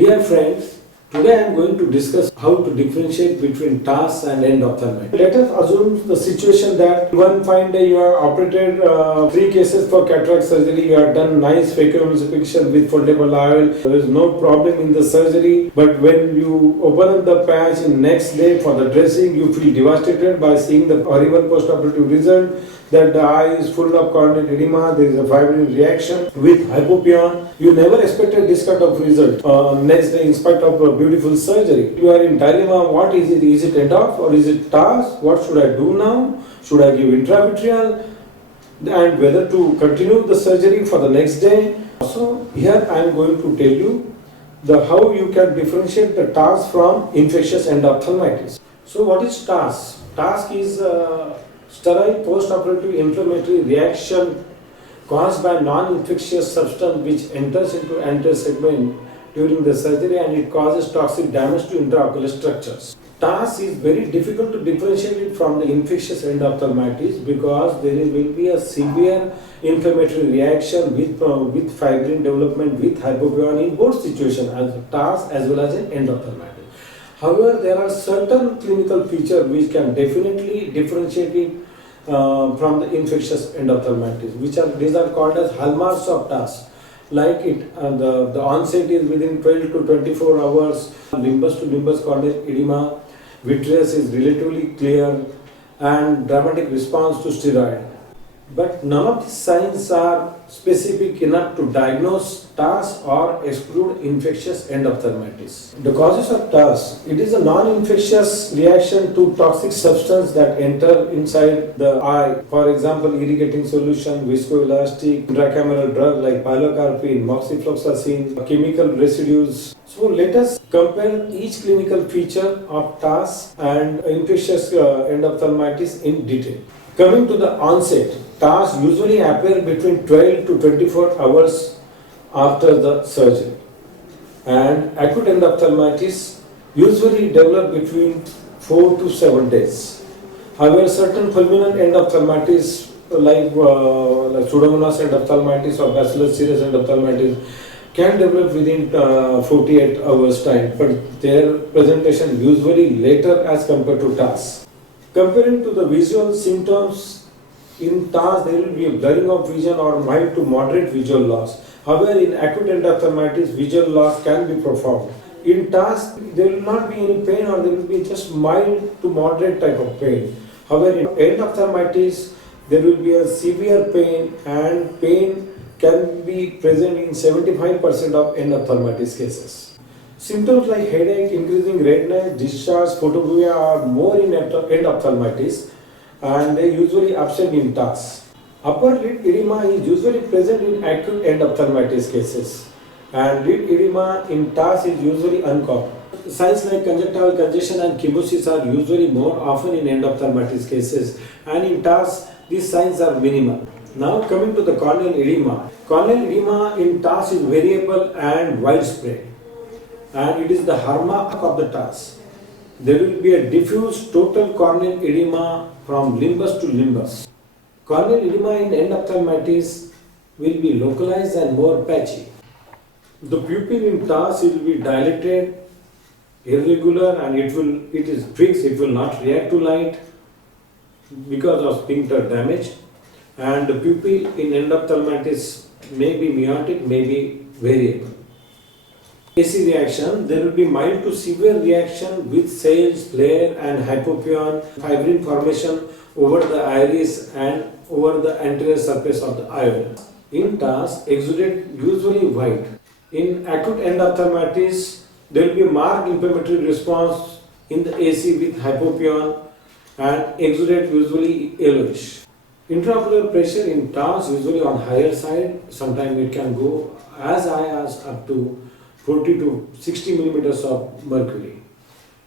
Dear friends, today I am going to discuss how to differentiate between TASS and endophthalmitis. Let us assume the situation that one fine day you have operated 3 cases for cataract surgery, you have done nice phacoemulsification with foldable oil, there is no problem in the surgery, but when you open up the patch in next day for the dressing, you feel devastated by seeing the horrible post-operative result that the eye is full of corneal edema, there is a fibrin reaction with hypopyon. You never expected this kind of result. Next day, in spite of a beautiful surgery, you are in dilemma. What is it? Is it endopt or is it TASS? What should I do now? Should I give intravitreal? And whether to continue the surgery for the next day. So here I am going to tell you how you can differentiate the TASS from infectious endophthalmitis. So what is TASS? TASS is sterile post-operative inflammatory reaction caused by non-infectious substance which enters into anterior segment during the surgery and it causes toxic damage to intraocular structures. TASS is very difficult to differentiate it from the infectious endophthalmitis because there will be a severe inflammatory reaction with fibrin development with hypopyon in both situations, as TASS as well as in endophthalmitis. However, there are certain clinical features which can definitely differentiate it from the infectious endophthalmitis, these are called as hallmarks of TASS. Like the onset is within 12 to 24 hours, limbus to limbus corneal edema, vitreous is relatively clear, and dramatic response to steroid. But none of these signs are specific enough to diagnose TASS or exclude infectious endophthalmitis. The causes of TASS: it is a non-infectious reaction to toxic substance that enter inside the eye. For example, irrigating solution, viscoelastic, intracameral drug like pilocarpine, moxifloxacin, chemical residues. So let us compare each clinical feature of TASS and infectious endophthalmitis in detail. Coming to the onset, TASS usually appear between 12 to 24 hours after the surgery, and acute endophthalmitis usually develop between 4 to 7 days. However, certain fulminant endophthalmitis like Pseudomonas endophthalmitis or Bacillus cereus endophthalmitis can develop within 48 hours time, but their presentation usually later as compared to TASS. Comparing to the visual symptoms, in TASS there will be a blurring of vision or mild to moderate visual loss. However, in acute endophthalmitis, visual loss can be profound. In TASS, there will not be any pain or there will be just mild to moderate type of pain. However, in endophthalmitis, there will be a severe pain and pain can be present in 75% of endophthalmitis cases. Symptoms like headache, increasing redness, discharge, photophobia are more in endophthalmitis and they usually absent in TASS. Upper lid edema is usually present in acute endophthalmitis cases and lid edema in TASS is usually uncommon. Signs like conjunctival congestion and chemosis are usually more often in endophthalmitis cases, and in TASS these signs are minimal. Now coming to the corneal edema. Corneal edema in TASS is variable and widespread, and it is the hallmark of the TASS. There will be a diffuse total corneal edema from limbus to limbus. Corneal edema in endophthalmitis will be localized and more patchy. The pupil in TASS will be dilated, irregular, and it is fixed. It will not react to light because of sphincter damage. And the pupil in endophthalmitis may be miotic, may be variable. AC reaction, there will be mild to severe reaction with sales, flare and hypopyon, fibrin formation over the iris and over the anterior surface of the iris. In TASS, exudate usually white. In acute endophthalmitis, there will be marked inflammatory response in the AC with hypopyon and exudate usually yellowish. Intraocular pressure in TASS usually on higher side, sometimes it can go as high as up to 40 to 60 millimeters of mercury.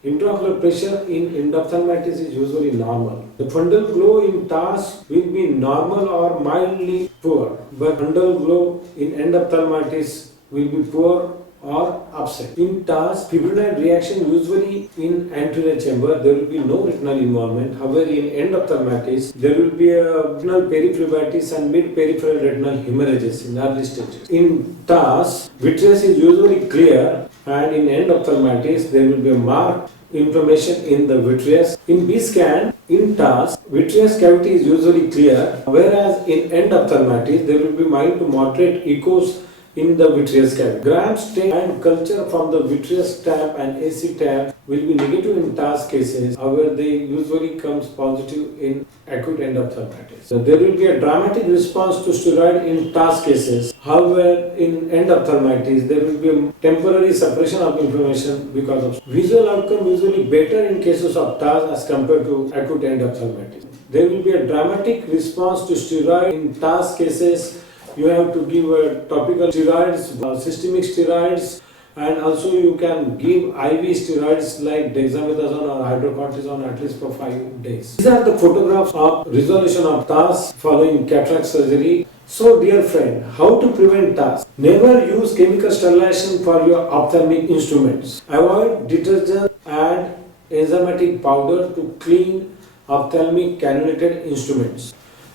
Intraocular pressure in endophthalmitis is usually normal. The fundal glow in TASS will be normal or mildly poor, but fundal glow in endophthalmitis will be poor or absent. In TASS, fibrinoid reaction usually in anterior chamber, there will be no retinal involvement. However, in endophthalmitis, there will be a retinal periphlebitis and mid-peripheral retinal hemorrhages in early stages. In TASS, vitreous is usually clear and in endophthalmitis there will be a marked inflammation in the vitreous. In B scan, in TASS, vitreous cavity is usually clear, whereas in endophthalmitis there will be mild to moderate echoes in the vitreous cavity. Gram stain and culture from the vitreous tab and AC tab will be negative in TASS cases, however they usually comes positive in acute endophthalmitis. So there will be a dramatic response to steroid in TASS cases, however in endophthalmitis there will be a temporary suppression of inflammation because of visual outcome usually better in cases of TASS as compared to acute endophthalmitis. There will be a dramatic response to steroid in TASS cases. You have to give topical steroids, systemic steroids, and also you can give IV steroids like dexamethasone or hydrocortisone at least for 5 days. These are the photographs of resolution of TASS following cataract surgery. So dear friend, how to prevent TASS? Never use chemical sterilization for your ophthalmic instruments. Avoid detergent and enzymatic powder to clean ophthalmic cannulated instruments.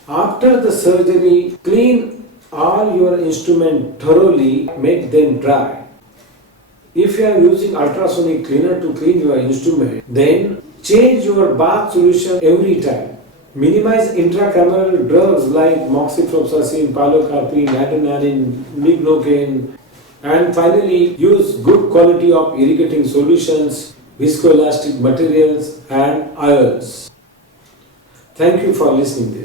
After the surgery, clean all your instrument thoroughly, make them dry. If you are using ultrasonic cleaner to clean your instrument, then change your bath solution every time. Minimize intracameral drugs like moxifloxacin, pilocarpine, adrenaline, lignocaine, and finally use good quality of irrigating solutions, viscoelastic materials and oils. Thank you for listening.